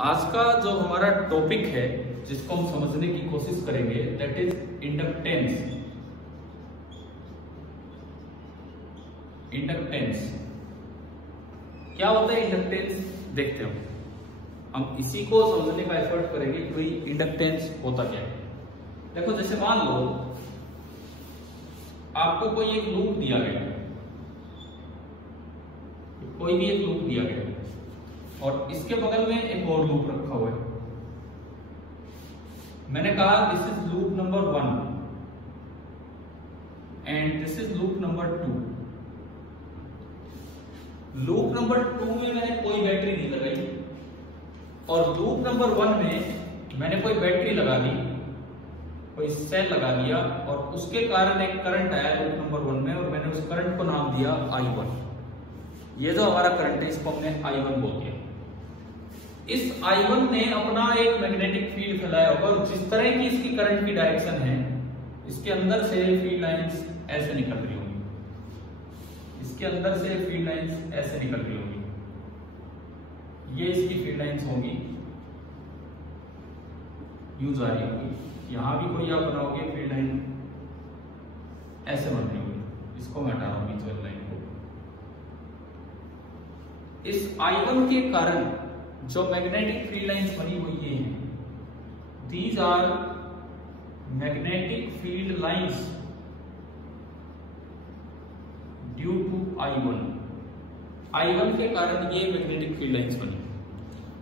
आज का जो हमारा टॉपिक है जिसको हम समझने की कोशिश करेंगे दैट इज इंडक्टेंस। इंडक्टेंस क्या होता है? इंडक्टेंस देखते हो, हम इसी को समझने का एफर्ट करेंगे कि भाई इंडक्टेंस होता क्या है। देखो, जैसे मान लो आपको कोई एक लूप दिया गया, कोई भी एक लूप दिया गया और इसके बगल में एक और लूप रखा हुआ है। मैंने कहा this is loop number 1 and this is loop number 2। Loop number 2 में मैंने कोई बैटरी नहीं लगाई और लूप नंबर 1 में मैंने कोई बैटरी लगा दी, कोई सेल लगा दिया और उसके कारण एक करंट आया लूप नंबर 1 में और मैंने उस करंट को नाम दिया I1। ये जो हमारा करंट है इसको हमने I1 बोल दिया। इस I1 ने अपना एक मैग्नेटिक फील्ड फैलाया होगा और जिस तरह की इसकी करंट की डायरेक्शन है, इसके अंदर से फील्ड लाइंस ऐसे निकल रही होंगी, इसके अंदर से फील्ड लाइंस ऐसे निकल रही होंगी, ये इसकी फील्ड लाइंस होंगी, यूं जा रही होगी। यहां भी कोई आप बनाओगे फील्ड लाइन ऐसे बन रही होगी, इसको मैं हटा रहा हूं बीच वाली लाइन को। इस I1 के कारण जो मैग्नेटिक फील्ड लाइंस बनी हुई है, these are magnetic field lines due to I1। I1 के कारण ये मैग्नेटिक फील्ड लाइंस बनी।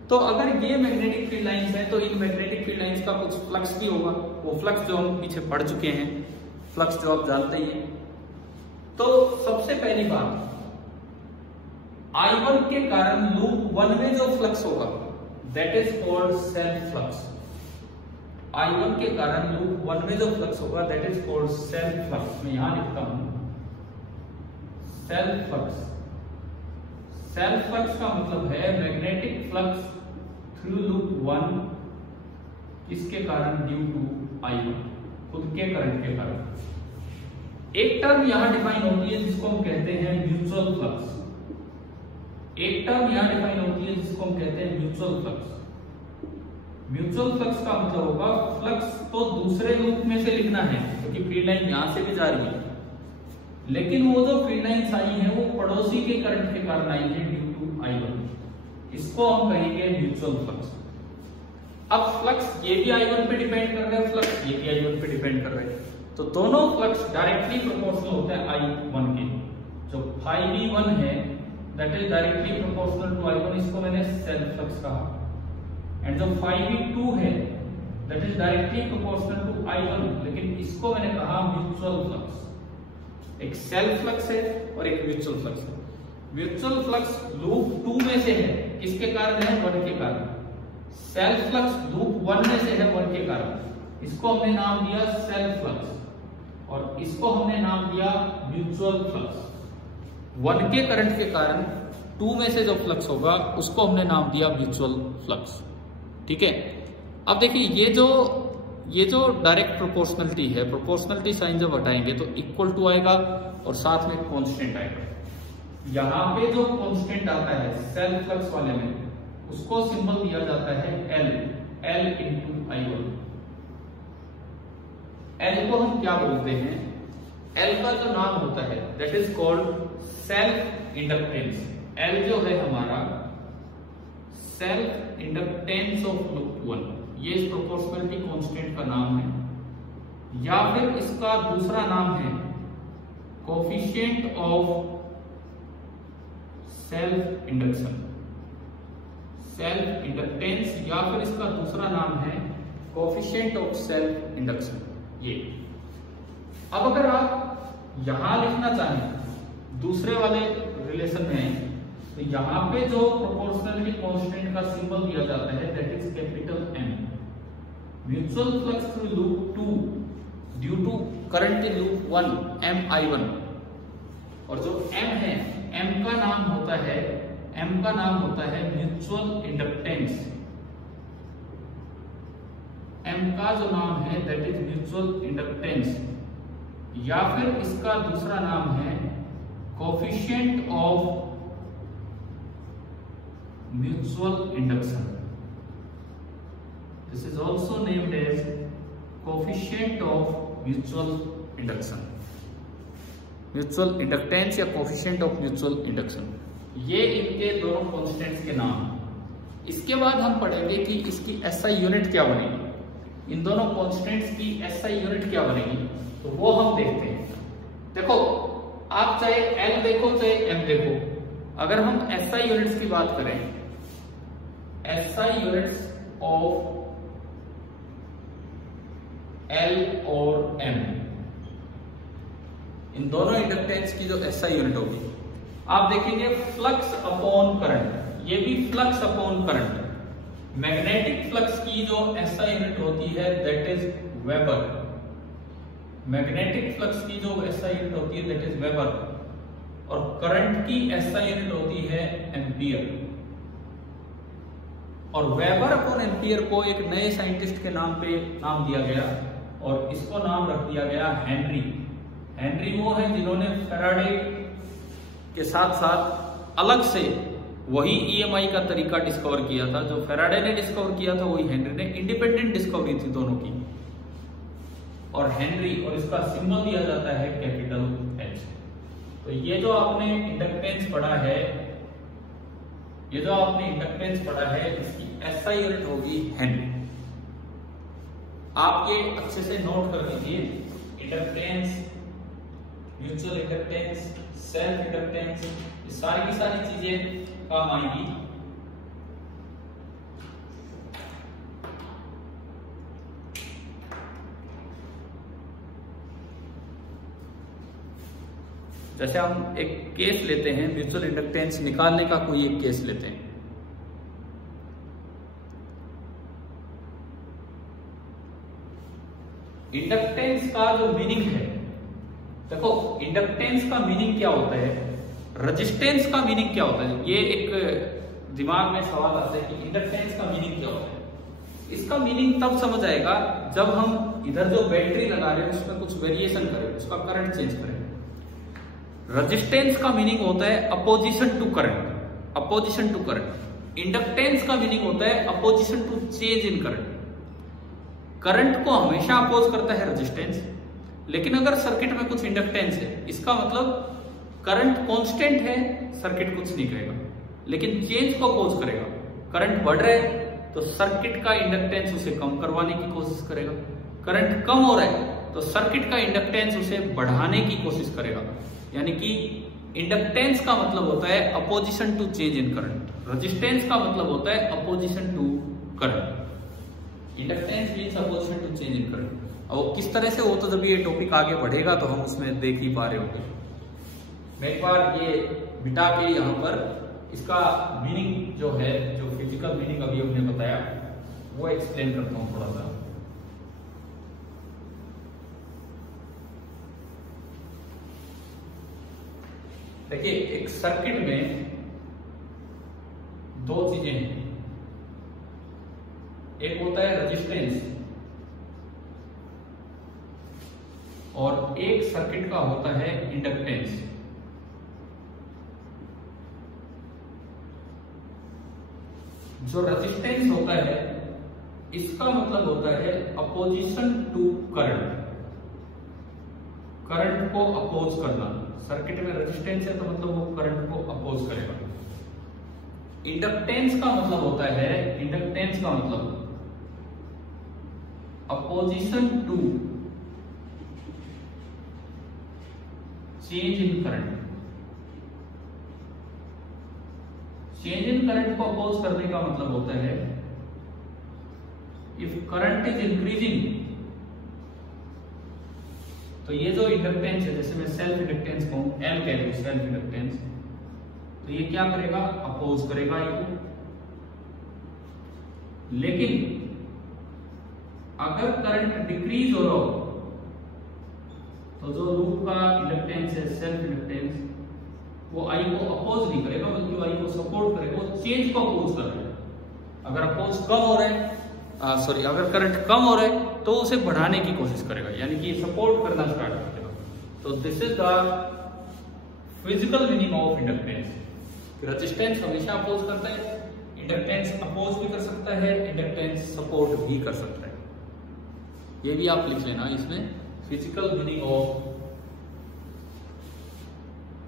तो अगर ये मैग्नेटिक फील्ड लाइंस है तो इन मैग्नेटिक फील्ड लाइंस का कुछ फ्लक्स भी होगा, वो फ्लक्स जो हम पीछे पढ़ चुके हैं, फ्लक्स जो आप जानते ही हैं। तो सबसे पहली बात, I1 के कारण लूप 1 में जो फ्लक्स होगा that is called self flux. I1 के कारण लूप 1 में जो फ्लक्स होगा that is called self flux. मैं यहां लिखता हूं सेल्फ फ्लक्स। सेल्फ फ्लक्स का मतलब है मैग्नेटिक फ्लक्स थ्रू लूप 1 इसके कारण ड्यू टू I1, खुद के करंट के कारण। एक टर्म यहां डिफाइन होती है जिसको हम कहते हैं म्यूचुअल फ्लक्स। एक टर्म यहां डिफाइन होती है जिसको हम कहते हैं म्यूचुअल फ्लक्स। म्यूचुअल फ्लक्स का मतलब होगा फ्लक्स तो दूसरे लूप में से लिखना है क्योंकि फील्ड लाइन यहां से भी जा रही है, लेकिन वो जो फील्ड लाइंस आई है वो पड़ोसी के करंट के कारण आई है ड्यू टू I1। इसको हम कहेंगे म्यूचुअल फ्लक्स। अब फ्लक्स ये भी I1 पे डिपेंड कर रहा है, फ्लक्स ये भी I1 पे डिपेंड कर रहे हैं, तो दोनों फ्लक्स डायरेक्टली प्रोपोर्शनल होते हैं I1 के। जो φV1 है that is directly proportional to I1, इसको मैंने सेल्फ फ्लक्स कहा। एंड जो φV2 है that is directly proportional to I1, लेकिन इसको मैंने कहा म्यूचुअल फ्लक्स। एक सेल्फ फ्लक्स है और एक म्यूचुअल फ्लक्स है। म्यूचुअल फ्लक्स लूप 2 में से है, किसके कारण है? 1 के कारण। सेल्फ फ्लक्स लूप 1 में से है 1 के कारण, इसको हमने नाम दिया सेल्फ फ्लक्स और इसको हमने नाम दिया म्यूचुअल फ्लक्स। 1 के करंट के कारण 2 में से जो फ्लक्स होगा उसको हमने नाम दिया म्यूचुअल फ्लक्स। ठीक है, अब देखिए ये जो डायरेक्ट प्रोपोर्शनलिटी है, प्रोपोर्शनलिटी साइन जब हटाएंगे तो इक्वल टू आएगा और साथ में कांस्टेंट आएगा। यहां पे जो कांस्टेंट आता है सेल्फ फ्लक्स वाले में, उसको सिंबल दिया जाता है L इंटू I1। L को हम क्या बोलते हैं? L का जो नाम होता है that is called self inductance. L जो है हमारा सेल्फ इंडक्टेंस ऑफ लूप 1, ये इस प्रोपोर्शनलिटी कांस्टेंट का नाम है, या फिर इसका दूसरा नाम है coefficient of self induction, self inductance, या फिर इसका दूसरा नाम है कोफिशिएंट ऑफ सेल्फ इंडक्शन। ये अब अगर आप यहां लिखना चाहें दूसरे वाले रिलेशन में, तो यहां पे जो प्रोपोर्शनलिटी कांस्टेंट का सिंबल दिया जाता है that is capital M। Mutual flux through loop 2 due to current in loop 1 MI1, और जो M है M का नाम होता है म्यूचुअल इंडक्टेंस। M का जो नाम है दैट इज म्यूचुअल इंडक्टेंस, या फिर इसका दूसरा नाम है coefficient of mutual induction. This is also named as coefficient of mutual induction, mutual inductance या कोफिशिएंट ऑफ म्यूचुअल इंडक्शन, ये इनके दोनों कॉन्स्टेंट्स के नाम हैं। इसके बाद हम पढ़ेंगे कि इसकी एसआई यूनिट क्या बनेगी, इन दोनों कॉन्स्टेंट्स की एसआई यूनिट क्या बनेगी, तो वो हम देखते हैं। देखो आप चाहे एल देखो चाहे एम देखो, अगर हम एसआई यूनिट्स की बात करें, एसआई यूनिट्स ऑफ एल और एम, इन दोनों इंडक्टेंस की जो एसआई यूनिट होगी, आप देखेंगे फ्लक्स अपॉन करंट, ये भी flux upon current. Magnetic flux की जो एसआई यूनिट होती है that is weber, magnetic flux की जो एसआई यूनिट होती है दैट इज वेबर, और करंट की एसआई यूनिट होती है एम्पियर। और वेबर अपॉन एम्पियर को एक नए साइंटिस्ट के नाम पे नाम दिया गया और इसको नाम रख दिया गया हेनरी। हेनरी वो है जिन्होंने फैराडे के साथ साथ अलग से वही ईएमआई का तरीका डिस्कवर किया था, जो फैराडे ने डिस्कवर किया था वही हेनरी ने, इंडिपेंडेंट डिस्कवरी थी दोनों की। और हेनरी, और इसका सिंबल दिया जाता है कैपिटल एच। तो ये जो आपने इंडक्टेंस पढ़ा है, ये जो आपने इंडक्टेंस पढ़ा है, इसकी एसआई यूनिट होगी हेनरी। आप ये अच्छे से नोट कर लीजिए, inductance, mutual inductance, self inductance, ये सारी की सारी चीजें काम आएंगी। जैसे हम एक केस लेते हैं, म्यूचुअल इंडक्टेंस निकालने का कोई एक केस लेते हैं। इंडक्टेंस का जो मीनिंग है, देखो इंडक्टेंस का मीनिंग क्या होता है, रेजिस्टेंस का मीनिंग क्या होता है, ये एक दिमाग में सवाल आता है कि इंडक्टेंस का मीनिंग क्या होता है। इसका मीनिंग तब समझ आएगा जब हम इधर जो बैटरी लगा रहे हैं उसमें कुछ वेरिएशन करें, उसका करंट चेंज करें। रेजिस्टेंस का मीनिंग होता है opposition to current, opposition to current. Inductance का मीनिंग होता है opposition to change in current. Current को हमेशा अपोज करता है रेजिस्टेंस, लेकिन अगर सर्किट में कुछ इंडक्टेंस है, इसका मतलब करंट कांस्टेंट है, सर्किट कुछ नहीं करेगा, लेकिन चेंज को अपोज करेगा। करंट बढ़ रहा है तो सर्किट का इंडक्टेंस उसे कम करवाने की कोशिश करेगा, करंट कम हो रहा है तो सर्किट का इंडक्टेंस उसे बढ़ाने की कोशिश करेगा। यानी कि इंडक्टेंस का मतलब होता है opposition to change in current, resistance का मतलब होता है opposition to current. Inductance means opposition to change in current. और किस तरह से हो, तो जब ये टॉपिक आगे बढ़ेगा तो हम उसमें देख ही पा रहे होंगे। मैं एक बार ये बिठा के यहाँ पर इसका मीनिंग जो है, जो फिजिकल मीनिंग अभी हमने बताया, वो एक्सप्लेन करता हूँ थोड़ा सा। देखिए एक सर्किट में दो चीजें हैं, एक होता है रेजिस्टेंस और एक सर्किट का होता है इंडक्टेंस। जो रेजिस्टेंस होता है इसका मतलब होता है अपोजिशन टू करंट, करंट को अपोज करना। सर्किट में रेजिस्टेंस है तो मतलब वो करंट को अपोज करेगा। इंडक्टेंस का मतलब होता है, इंडक्टेंस का मतलब opposition to change in current. Change in current को अपोज करने का मतलब होता है इफ करंट इज इंक्रीजिंग, तो ये जो इंडक्टेंस है, जैसे मैं सेल्फ इंडक्टेंस को एल कह लूं, सेल्फ इंडक्टेंस, तो ये क्या करेगा, अपोज करेगा ये। लेकिन अगर करंट डिक्रीज हो रहा हो तो जो लूप का इंडक्टेंस है, सेल्फ इंडक्टेंस, वो आई को अपोज नहीं करेगा बल्कि आई को सपोर्ट करेगा, वो चेंज को अपोज कर रहा है। अगर अपोज कम हो रहा है, अगर करंट कम हो रहा है तो उसे बढ़ाने की कोशिश करेगा, यानी कि सपोर्ट करना स्टार्ट कर देगा। तो this is the physical meaning of inductance. Resistance हमेशा अपोज करता है, इंडक्टेंस अपोज भी कर सकता है, इंडक्टेंस सपोर्ट भी कर सकता है। ये भी आप लिख लेना इसमें, physical meaning of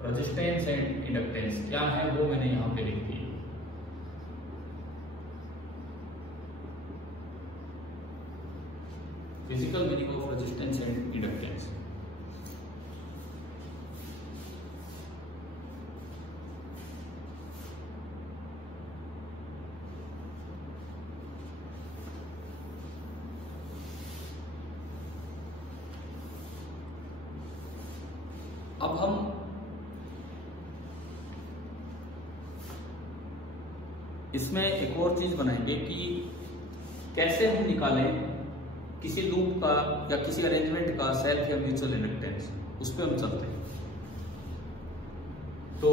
resistance and inductance क्या है वो मैंने यहां पे लिख दी। Physical meaning of resistance and inductance. अब हम इसमें एक और चीज बनाएंगे कि कैसे हम निकालें किसी लूप का या किसी अरेंजमेंट का सेल्फ या म्यूचुअल इंडक्टेंस, उस पर हम चलते हैं। तो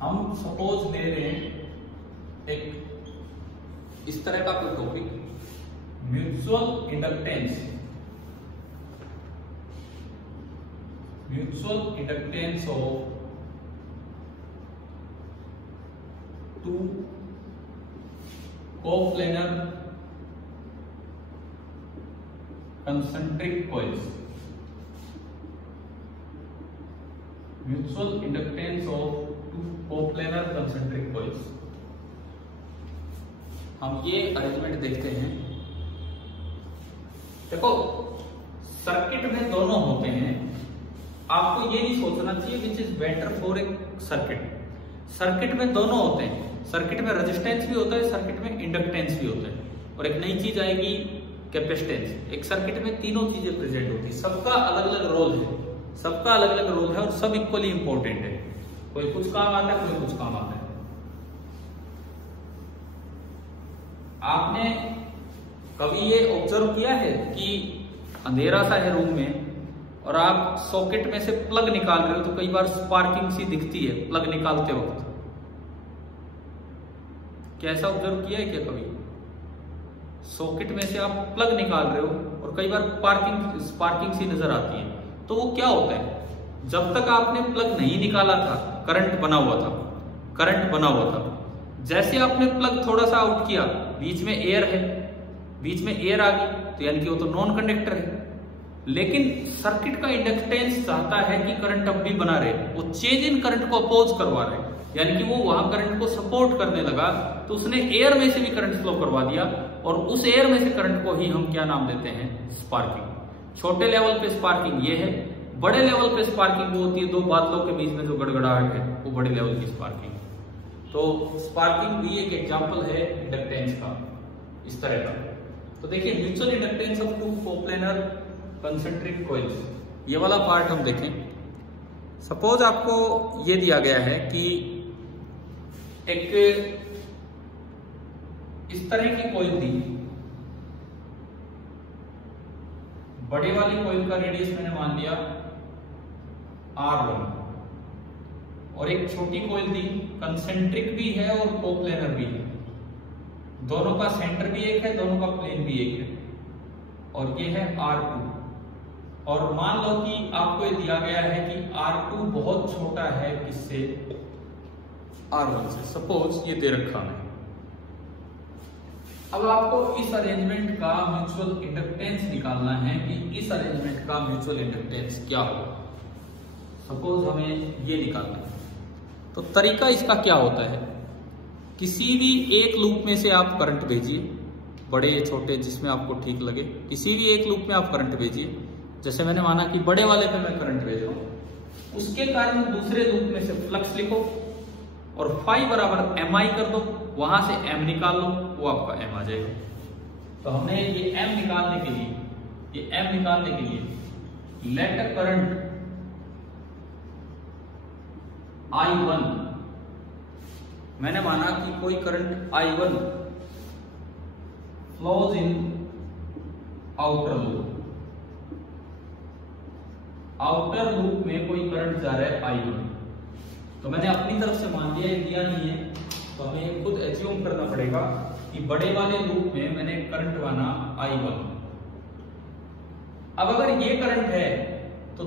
हम सपोज ले रहे हैं एक इस तरह का कोई topic, mutual inductance, of two coplanar concentric coils, mutual inductance of two coplanar concentric coils। हम ये अरेंजमेंट देखते हैं। देखो सर्किट में दोनों होते हैं, आपको ये नहीं सोचना चाहिए which is better for a circuit. Circuit में दोनों होते हैं, सर्किट में रेजिस्टेंस भी होता है, सर्किट में इंडक्टेंस भी होता है, और एक नई चीज आएगी कैपेसिटेंस। एक सर्किट में तीनों चीजें प्रेजेंट होती, सबका अलग अलग रोल है, सबका अलग अलग रोल है और सब इक्वली इंपॉर्टेंट है। कोई कुछ काम आता है, कोई कुछ काम आता है। आपने कभी ये ऑब्जर्व किया है कि अंधेरा सा है रूम में और आप सॉकेट में से प्लग निकाल रहे हो तो कई बार स्पार्किंग सी दिखती है प्लग निकालते वक्त? क्या ऐसा ऑब्जर्व किया है क्या कभी? सॉकेट में से आप प्लग निकाल रहे हो और कई बार स्पार्किंग सी नजर आती है, तो वो क्या होता है? जब तक आपने प्लग नहीं निकाला था करंट बना हुआ था, जैसे आपने प्लग थोड़ा सा आउट किया, बीच में एयर है, बीच में एयर आ गई, तो यानी कि वो तो नॉन कंडक्टर है। लेकिन सर्किट का इंडक्टेंस चाहता है कि करंट अब भी बना रहे, वो चेंज इन करंट को अपोज करवा रहे, यानी कि वो वहां करंट को सपोर्ट करने लगा, तो उसने एयर में से भी करंट फ्लो करवा दिया, और उस एयर में से करंट को ही हम क्या नाम देते हैं? स्पार्किंग। छोटे लेवल पे स्पार्किंग ये है, बड़े लेवल पे स्पार्किंग वो होती है दो बादलों के बीच में जो गड़गड़ाहट है, वो बड़े लेवल की स्पार्किंग। तो स्पार्किंग भी एक एग्जांपल है इंडक्टेंस का, इस तरह का। तो देखिए mutual inductance of two coplanar concentric coils, ये वाला पार्ट हम देखें। सपोज आपको ये दिया गया है कि एक इस तरह की कॉइल दी, बड़े वाली कॉइल का रेडियस मैंने मान लिया R1, और एक छोटी कॉइल दी, कंसेंट्रिक भी है और कोप्लेनर भी है, दोनों का सेंटर भी एक है, दोनों का प्लेन भी एक है, और ये है R2। और मान लो कि आपको ये दिया गया है कि R2 बहुत छोटा है किससे? R1 से। सपोज ये दे रखा है। अब आपको इस अरेंजमेंट का म्यूचुअल इंडक्टेंस निकालना है कि इस अरेंजमेंट का म्यूचुअल इंडक्टेंस क्या होगा। सपोज हमें ये निकालना है, तो तरीका इसका क्या होता है? किसी भी एक लूप में से आप करंट भेजिए, बड़े या छोटे जिसमें आपको ठीक लगे, किसी भी एक लूप में आप करंट भेजिए। जैसे मैंने माना कि बड़े वाले पे मैं करंट भेज रहा हूं, उसके कारण दूसरे लूप में से फ्लक्स लिखो और फाई बराबर एम आई कर दो, वहां से एम निकाल लो, वो आपका एम आ जाएगा। तो हमने ये एम निकालने के लिए लेट अ करंट I1, मैंने माना कि कोई current I1 flows in outer loop, outer loop में कोई करंट जा रहा है I1। तो मैंने अपनी तरफ से मान लिया, दिया नहीं है, तो हमें खुद एज्यूम करना पड़ेगा कि बड़े वाले लूप में मैंने करंट माना I1। अब अगर ये करंट है तो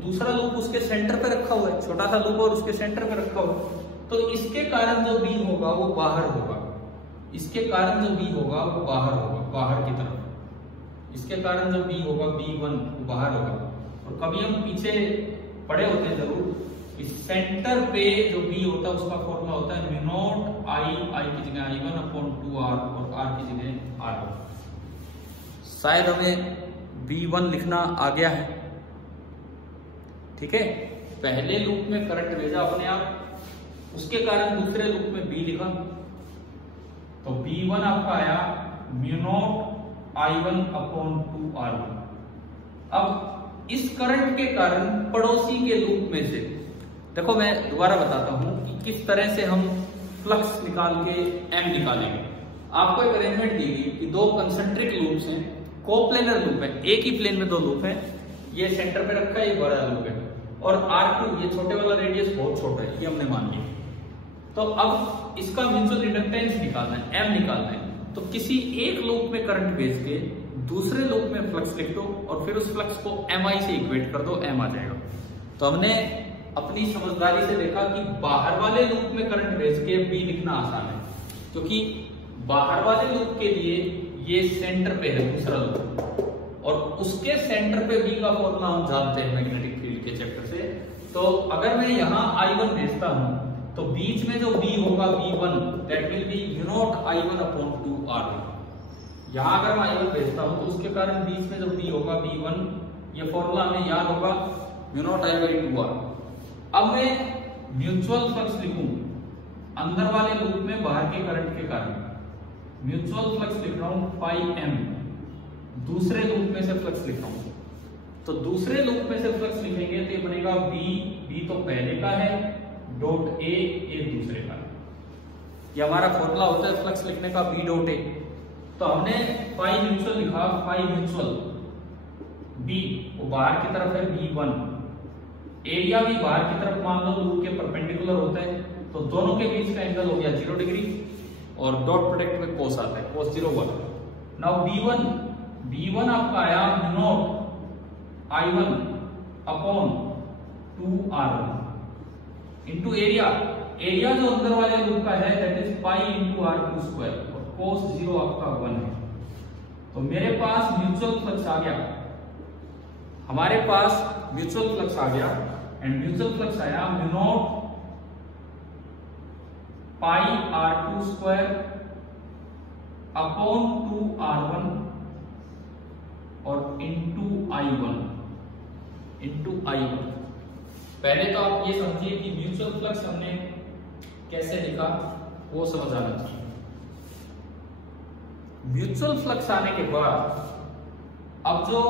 दूसरा लूप उसके सेंटर पे रखा हुआ है, छोटा सा लूप और उसके सेंटर पे रखा हुआ है, तो इसके कारण जो बी होगा वो बाहर होगा, इसके कारण जो बी होगा वो बाहर होगा, बाहर की तरफ। इसके कारण जो बी होगा B1 वो बाहर होगा। और कभी हम पीछे पढ़े होते हैं जरूर, इस सेंटर पे जो बी होता है उसका फॉर्मूला होता है म्यू नॉट आई की जगह I1/2R और R की जगह R1। शायद हमें B1 लिखना आ गया है, ठीक है। पहले लूप में करंट भेजा अपने आप, उसके कारण दूसरे लूप में B लिखा, तो B1 आपका आया म्यू नॉट I1/2R1। अब इस करंट के कारण पड़ोसी के लूप में से, देखो मैं दोबारा बताता हूं कि किस तरह से हम फ्लक्स निकाल के M निकालेंगे। आपको एक अरेंजमेंट दी गई कि दो कंसेंट्रिक लूप्स हैं, कोप्लेनर लूप है, एक ही प्लेन में दो लूप है, ये सेंटर पे रखा है, ये बड़ा लूप है, और R2 ये छोटे वाला रेडियस बहुत छोटा है, ये हमने मान लिया। तो अब इसका म्यूचुअल इंडक्टेंस निकालना है, M निकालना है। तो किसी एक लूप में करंट भेज के दूसरे लूप में फ्लक्स लिख दो और फिर उस फ्लक्स को MI से इक्वेट कर दो, M आ जाएगा। तो हमने अपनी समझदारी से देखा कि बाहर वाले लूप में करंट भेज के B लिखना आसान है, क्योंकि बाहर वाले लूप के लिए ये सेंटर पे है दूसरा लूप, और उसके सेंटर पे B का फॉर्मूला हम जानते हैं मैग्नेटिक फील्ड के चैप्टर से। तो अगर मैं यहाँ I1 भेजता हूं तो बीच में जो B होगा B1 that will B mu naught I1/2R1। यहाँ अगर मैं I1 भेजता हूं तो उसके कारण बीच में जो B होगा B1, ये फॉर्मूला हमें याद होगा म्यू नॉट I/2R। अब मैं म्यूचुअल फ्लक्स लिखूं अंदर वाले लूप में बाहर के करंट के कारण, म्यूचुअल फ्लक्स लिख रहा हूं φM, दूसरे लूप में से फ्लक्स लिख रहा हूं। तो दूसरे लूप में से फ्लक्स लिखेंगे तो ये बनेगा B तो पहले का है, डॉट A दूसरे का है। ये हमारा फॉर्मूला होता है फ्लक्स लिखने का B डॉट A। तो हमने फाई म्यूचुअल लिखा, फाई म्यूचुअल B वो बाहर की तरफ है B1, एरिया भी बाहर की तरफ मान लो लूप के परपेंडिकुलर होता है, तो दोनों के बीच का एंगल हो गया 0 डिग्री, और डॉट प्रोडक्ट में कोस आता है, कोस 0/1। नाउ B1 आपका आया mu naught I1/2R1 into area जो अंदर वाले लूप का है that is pi into R2², और कोस 0 आपका 1 है। तो मेरे पास म्यूचुअल फ्लक्स आ गया, हमारे पास म्यूचुअल फ्लक्स आ गया, एंड म्यूचुअल फ्लक्स आया म्यू नॉट पाई R2² अपॉन 2R1 और इंटू I1। पहले तो आप ये समझिए कि म्यूचुअल फ्लक्स हमने कैसे लिखा वो समझ आना चाहिए। म्यूचुअल फ्लक्स आने के बाद अब जो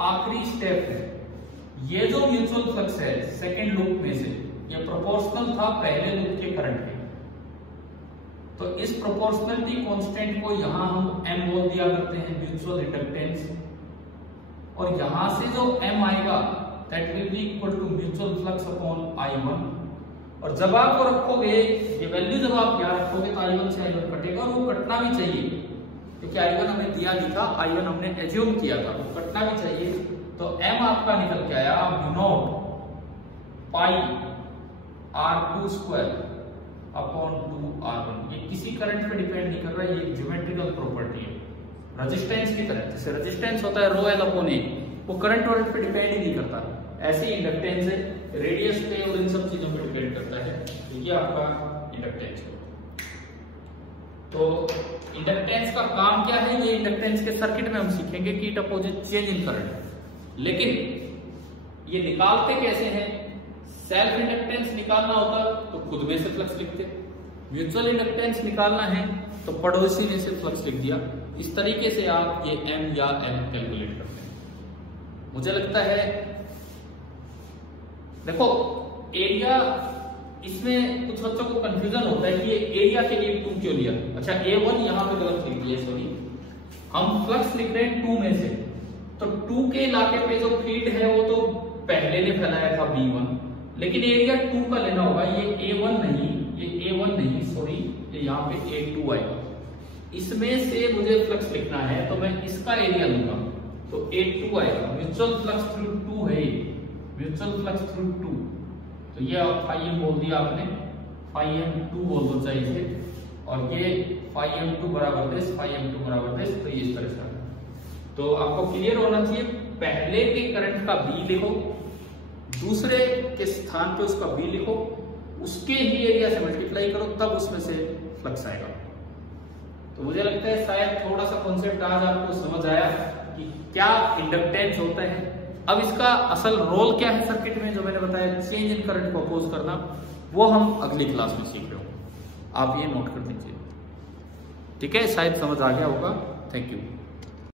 आखिरी स्टेप है, ये जो म्यूचुअल फ्लक्स है सेकेंड लूप में से, ये प्रोपोर्शनल था पहले लूप के करंट के। तो इस प्रोपोर्शनलिटी कांस्टेंट को यहां हम M बोल दिया करते हैं, म्यूचुअल इंडक्टेंस, और यहां से जो M आएगा that will be equal to mutual flux upon I1। और जब आप वो रखोगे, ये वैल्यू जब आप यहाँ रखोगे तो I1 से I1 कटेगा, और वो कटना भी चाहिए क्योंकि I1 हमें दिया नहीं था, I1 हमने एज्यूम किया था, वो कटना भी चाहिए। तो M आपका निकल के आया म्यू नॉट पाई R2² अपॉन 2R1। ये किसी करंट पे डिपेंड नहीं कर रहा है, ये ज्योमेट्रिकल प्रॉपर्टी है, रेजिस्टेंस की तरह। जैसे रेजिस्टेंस होता है ρL/A, वो करंट वर्ट पे डिपेंड ही नहीं करता, ऐसे ही इंडक्टेंस है रेडियस पे और इन सब चीजों पे डिपेंड करता है। तो ये आपका इंडक्टेंस है। तो इंडक्टेंस का काम क्या है, ये इंडक्टेंस के सर्किट में हम सीखेंगे कि it opposite change in current. लेकिन ये निकालते कैसे हैं, सेल्फ इंडक्टेंस निकालना होता तो खुद में से फ्लक्स लिखते, म्यूचुअल इंडक्टेंस निकालना है तो पड़ोसी में से फ्लक्स लिख दिया। इस तरीके से आप ये M या L कैलकुलेट करते हैं। मुझे लगता है, देखो एरिया, इसमें कुछ बच्चों को कंफ्यूजन होता है कि ये एरिया के लिए 2 क्यों लिया। अच्छा A1 यहाँ पे गलत लिख दिया, सॉरी, हम फ्लक्स लिख रहे हैं 2 में से, तो 2 के इलाके पे जो फील्ड है वो तो पहले ने फैलाया था B1, लेकिन एरिया 2 का लेना होगा। ये A1 नहीं, सॉरी, ये यहाँ पे A2 आएगा। इसमें से मुझे फ्लक्स लिखना है तो मैं इसका एरिया लूंगा, तो A2 आएगा। म्यूचुअल फ्लक्स थ्रू 2 है, म्यूचुअल फ्लक्स थ्रू 2, तो ये फाई बोल दिया आपने, फाइव m2 बोल दो चाहिए इसे, और ये फाइव m2 बराबर दिस, फाइव m2 बराबर दिस, तो ये इस तरह से। तो आपको क्लियर होना चाहिए, पहले के करंट का B लिखो, दूसरे के स्थान पे उसका B लिखो, उसके ही एरिया से मल्टीप्लाई करो, तब उसमें से फ्लक्स आएगा। तो मुझे लगता है शायद थोड़ा सा कॉन्सेप्ट आज आपको समझ आया कि क्या इंडक्टेंस होता है। अब इसका असल रोल क्या है सर्किट में, जो मैंने बताया चेंज इन करंट को अपोज करना, वो हम अगली क्लास में सीख रहे हो। आप ये नोट कर दीजिए, ठीक है? शायद समझ आ गया होगा। Thank you.